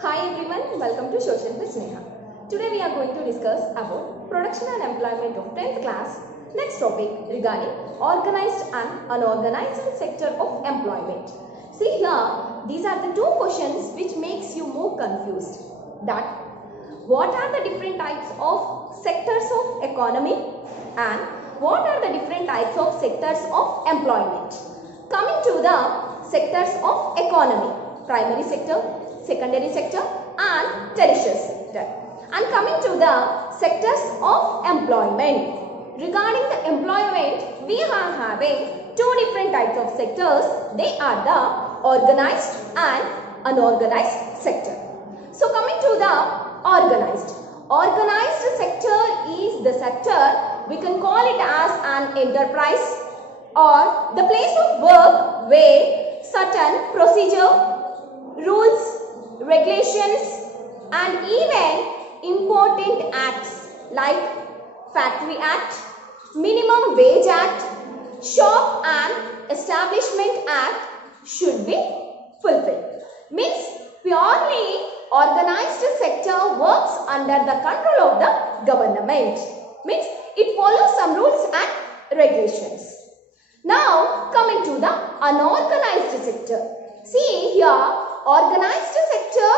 Hi everyone, welcome to Social with Sneha. Today we are going to discuss about production and employment of 10th class. Next topic regarding organized and unorganized sector of employment. See here, these are the two questions which makes you more confused. That what are the different types of sectors of economy and what are the different types of sectors of employment. Coming to the sectors of economy, primary sector, secondary sector and tertiary sector. And coming to the sectors of employment. Regarding the employment, we are having two different types of sectors. They are the organized and unorganized sector. So coming to the organized. Organized sector is the sector, we can call it as an enterprise or the place of work where certain procedure, rules, regulations and even important acts like Factory Act, Minimum Wage Act, Shop and Establishment Act should be fulfilled. Means purely organized sector works under the control of the government. Means it follows some rules and regulations. Now coming to the unorganized sector. See here, organized sector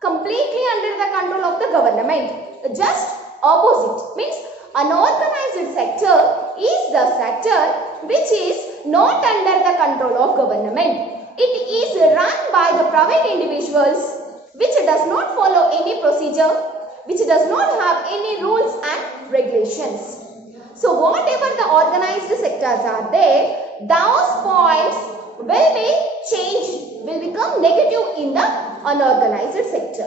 completely under the control of the government. Just opposite. Means unorganized sector is the sector which is not under the control of government. It is run by the private individuals which does not follow any procedure, which does not have any rules and regulations. So whatever the organized sectors are there, those points will be changed, will become negative in the unorganized sector.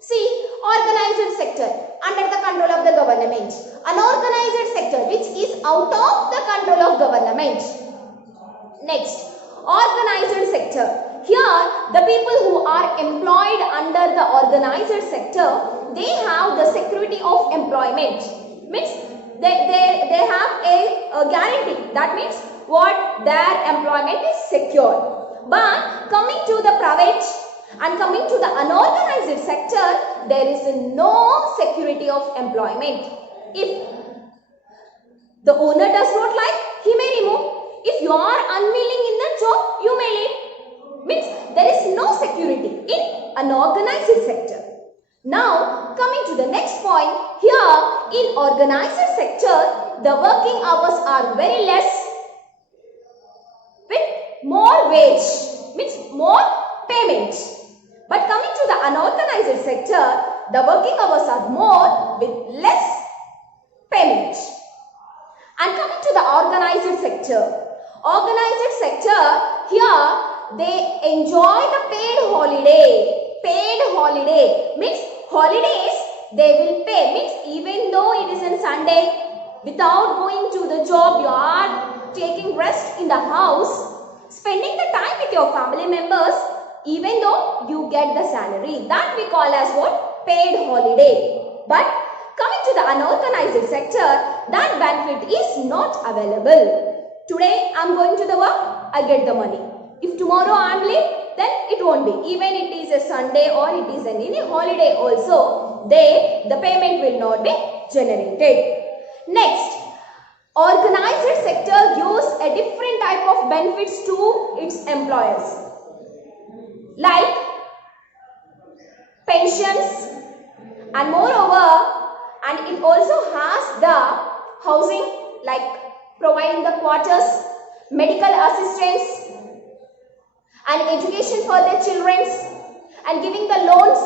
See, organized sector under the control of the government, unorganized sector which is out of the control of government. Next, organized sector. Here, the people who are employed under the organized sector, they have the security of employment. Means they have a guarantee. That means what? Their employment is secure. But coming to the private and coming to the unorganized sector, there is no security of employment. If the owner does not like, he may remove. If you are unwilling in the job, you may leave. Means there is no security in unorganized sector. Now coming to the next point, here in organized sector, the working hours are very less with more wage, means more payment. But coming to the unorganized sector, the working hours are more with less payment. And coming to the organized sector, here they enjoy the paid holiday. Paid holiday means holidays they will pay. Means even though it is on Sunday, without going to the job, you are taking rest in the house, spending the time with your family members, even though you get the salary. That we call as what? Paid holiday. But coming to the unorganized sector, that benefit is not available. Today I am going to the work, I get the money. If tomorrow I am late, then it won't be. Even it is a Sunday or it is any holiday also, the payment will not be generated. Next, organized sector gives a different type of benefits to its employers. Like pensions and moreover, and it also has the housing like providing the quarters, medical assistance and education for their children and giving the loans,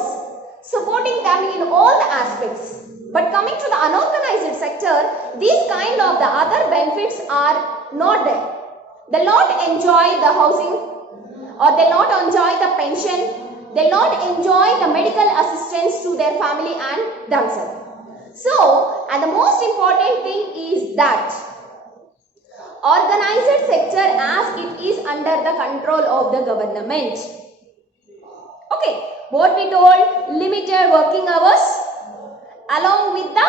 supporting them in all the aspects. But coming to the unorganized sector, these kind of the other benefits are not there. They will not enjoy the housing or they will not enjoy the pension, they will not enjoy the medical assistance to their family and themselves. So, and the most important thing is that organized sector as it is under the control of the government. Okay, what we told, limited working hours along with the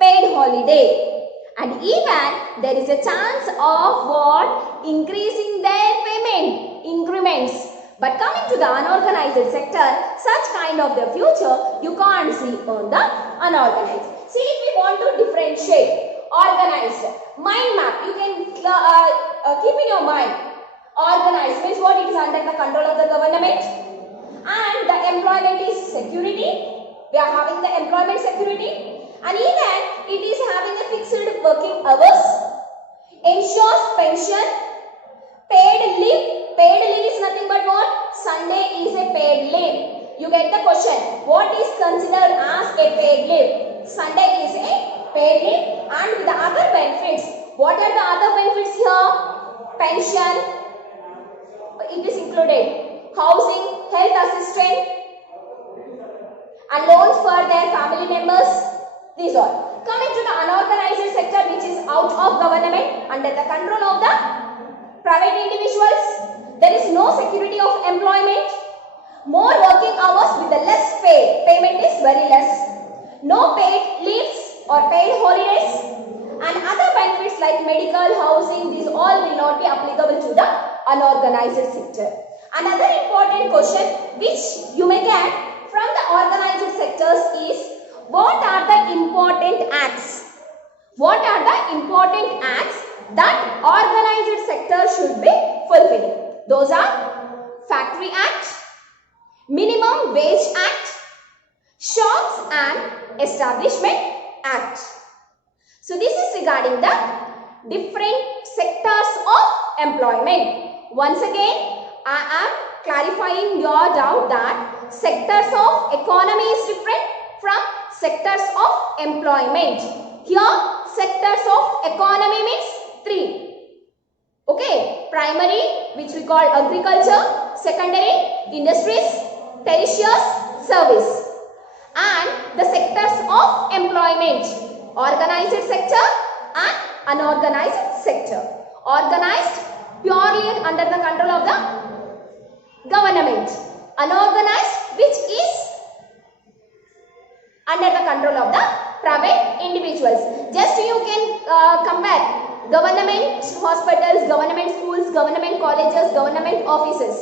paid holiday, and even there is a chance of what? Increasing their payment increments But coming to the unorganized sector, such kind of the future you can't see on the unorganized. See, if we want to differentiate organized, mind map, you can keep in your mind. Organized means what? It is under the control of the government, and the employment is security. We are having the employment security, and even it is having a fixed working hours, ensures pension, paid leave. Paid leave is nothing but what? Sunday is a paid leave. You get the question. What is considered as a paid leave? Sunday is a paid leave, and with the other benefits. What are the other benefits here? Pension, it is included. Housing, health assistance, and loans for their family members. These all. Coming to the unorganized sector, which is out of government, under the control of the private individuals. There is no security of employment. More working hours with the less pay. Payment is very less. No paid leaves or paid holidays. And other benefits like medical, housing, these all will not be applicable to the unorganized sector. Another important question which you may get from the organized sectors is, what are the important acts? What are the important acts that organized sector should be fulfilling? Those are Factory Act, Minimum Wage Act, Shops and Establishment Act. So this is regarding the different sectors of employment. Once again, I am clarifying your doubt that sectors of economy is different from sectors of employment. Here, sectors of economy means three. Okay, primary, which we call agriculture, secondary, industries, tertiary, service. And the sectors of employment, organized sector and unorganized sector. Organized, purely under the control of the government. Unorganized, which is under the control of the private individuals. Just you can compare government hospitals, government schools, government colleges, government offices,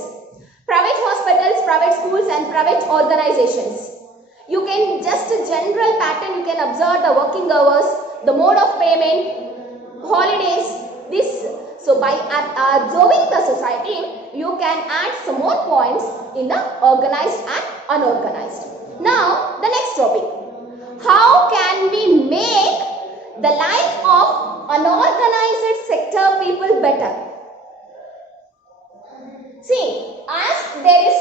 private hospitals, private schools and private organizations. You can just a general pattern, you can observe the working hours, the mode of payment, holidays, this. So by observing the society, you can add some more points in the organized and unorganized. Now the next topic. How can we make the life of unorganized sector people better? See, as there is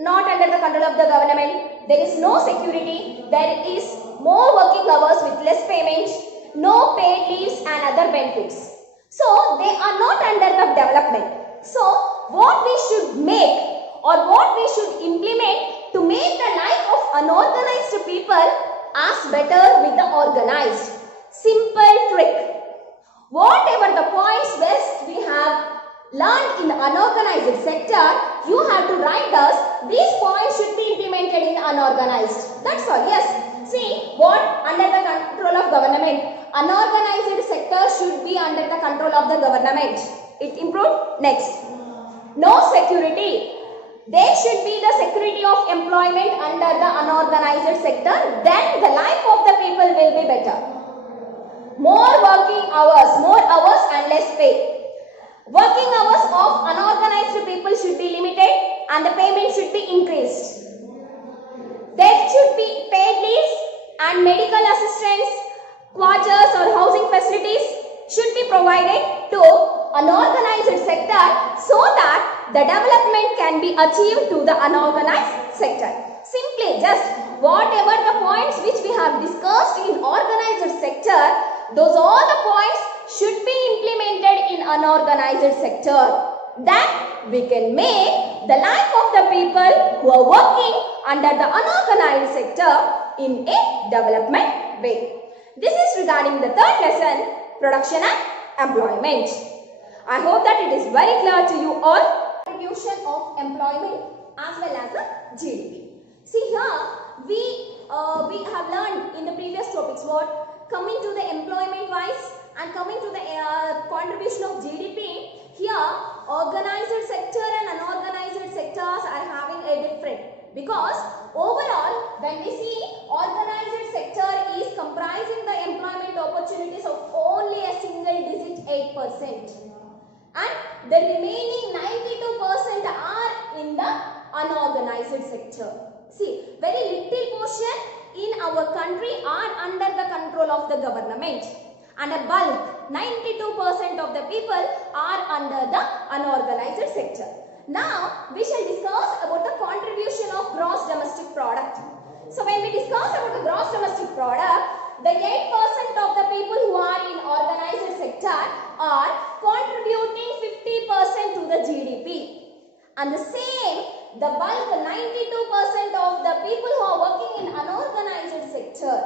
not under the control of the government, there is no security, there is more working hours with less payment, no paid leaves and other benefits. So, they are not under the development. So, what we should make or what we should implement to make the life of unorganized people as better with the organized? Simple trick. Whatever the points best we have learned in the unorganized sector, you have to write us, these points should be implemented in unorganized. That's all. Yes. See, what under the control of government? Unorganized sector should be under the control of the government. It improved. Next. No security. There should be the security of employment under the unorganized sector. Then the life of the people will be better. More working hours, more hours and less pay. Working hours of unorganized people should be limited and the payment should be increased. There should be paid leaves and medical assistance, quarters or housing facilities should be provided to unorganized sector so that the development can be achieved to the unorganized sector. Simply just whatever the points which we have discussed in organized sector, those all the points should be implemented in unorganized sector. Then we can make the life of the people who are working under the unorganized sector in a development way. This is regarding the third lesson, production and employment. I hope that it is very clear to you all. Contribution of employment as well as the GDP. See here, we have learned in the previous topics what? Coming to the employment wise and coming to the contribution of GDP, here organized sector and unorganized sector sectors are having a different, because overall when we see organized sector is comprising the employment opportunities of only a single digit 8%, and the remaining 92% are in the unorganized sector. See, very little portion in our country are under the control of the government, and a bulk 92% of the people are under the unorganized sector. Now we shall discuss about the contribution of gross domestic product. So when we discuss about the gross domestic product, the 8% of the people who are in organized sector are contributing 50% to the GDP, and the same, the bulk 92% of the people who are working in unorganized sector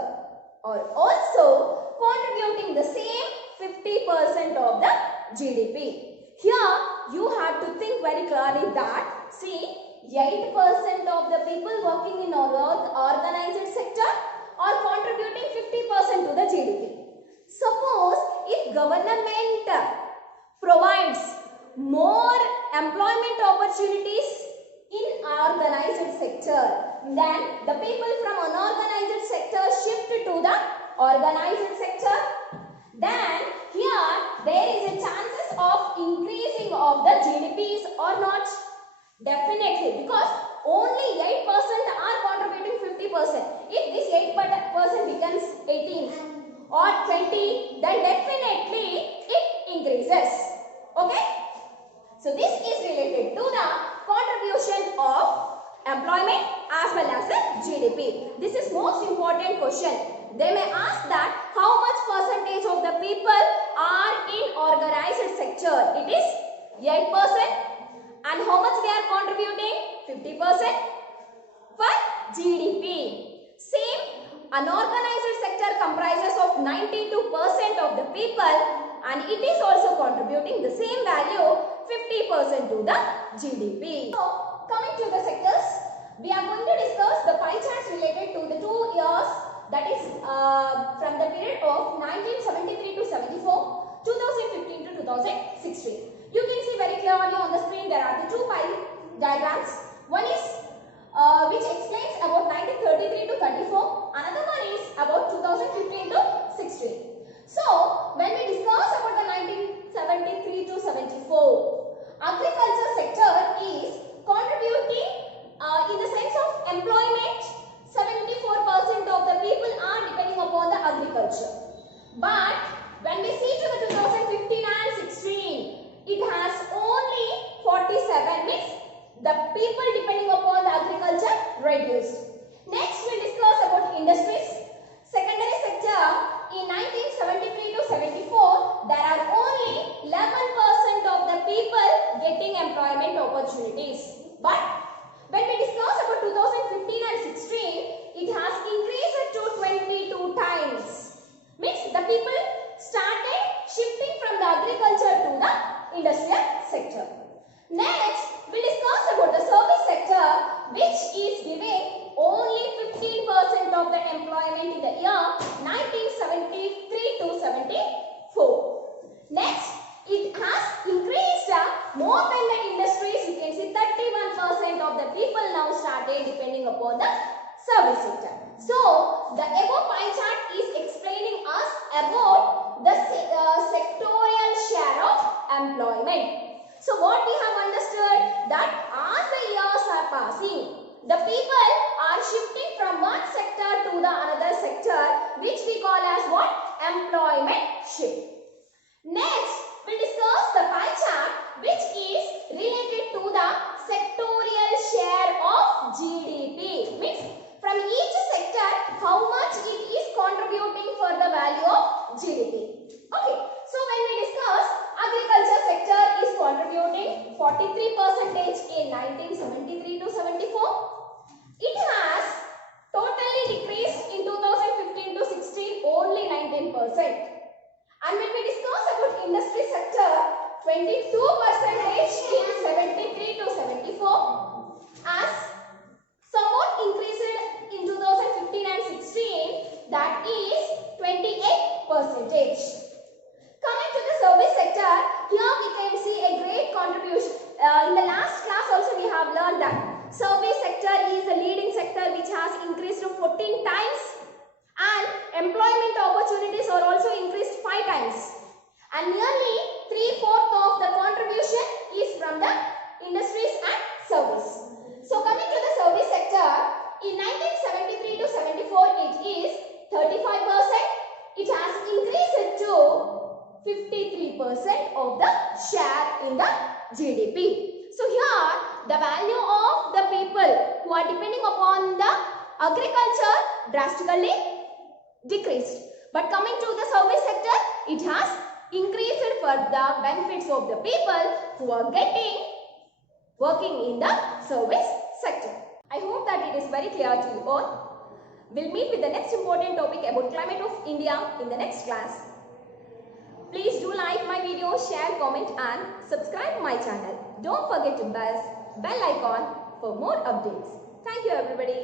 are also contributing the same 50% of the GDP. Here you have to think very clearly that, see, 8% of the people working in organized sector are contributing 50% to the GDP. Suppose if government provides more employment opportunities in organized sector, then the people from unorganized sector shift to the organized sector, then here there is a chances of increasing of the GDPs or not? Definitely, because only 8% are contributing 50%. If this 8% becomes 18 or 20, then definitely it increases. Okay? So this is related to the contribution of employment as well as the GDP. This is most important question. They may ask that how much percentage of the people are in organized sector? It is 8%. And how much they are contributing? 50% for GDP. Same, unorganized sector comprises of 92% of the people, and it is also contributing the same value, 50% to the GDP. So, coming to the sectors, we are going to discuss the pie charts related to the 2 years, that is from the period of 1973 to 74, 2015 to 2016. You can see very clearly on the screen there are the 2 pie diagrams. One is which explains about 1933 to 34. Another one is about 2015 to 16. So, when we discuss about the 1973 to 74, agriculture sector is contributing in the sense of employment. 74% of the people are depending upon the agriculture. But when we see to the 2015 and 16, it has only 47, means the people depending upon the agriculture reduced. Next we discuss about industries. Secondary sector in 1973 to 74, there are only 11% of the people getting employment opportunities. But when we discuss about 2015 and 16, it has increased to 22 times. Means the people started shifting from the agriculture to the industrial sector. Next, we discuss about the service sector, which is giving only 15% of the employment in the year 1973 to 74. Next, it has increased more than the industries. You can see 31% of the people now started depending upon the service sector. So, the above pie chart is explaining us about the sectorial share of employment. So, what we have understood that as the years are passing, the people are shifting from one sector to the another sector, which we call as what? Employment shift. Next, we discuss the pie chart, which is related to the sectorial share of GDP. Means from each sector, how much it is contributing for the value of GDP. Okay, so when we discuss agriculture sector is contributing 43% in 1973 to 74. It has totally decreased in 2015 to 16, only 19%. And when we discuss about industry sector, 22% in 73 to 74, as somewhat increased in 2015 and 16, that is 28%. has increased 14 times and employment opportunities are also increased 5 times. And nearly 3/4 of the contribution is from the industries and service. So coming to the service sector, in 1973 to 74 it is 35%. It has increased to 53% of the share in the GDP. So here the value of the people who are depending upon the agriculture drastically decreased. But coming to the service sector, it has increased for the benefits of the people who are working in the service sector. I hope that it is very clear to you all. We'll meet with the next important topic about climate of India in the next class. Please do like my video, share, comment and subscribe my channel. Don't forget to press bell icon for more updates. Thank you everybody.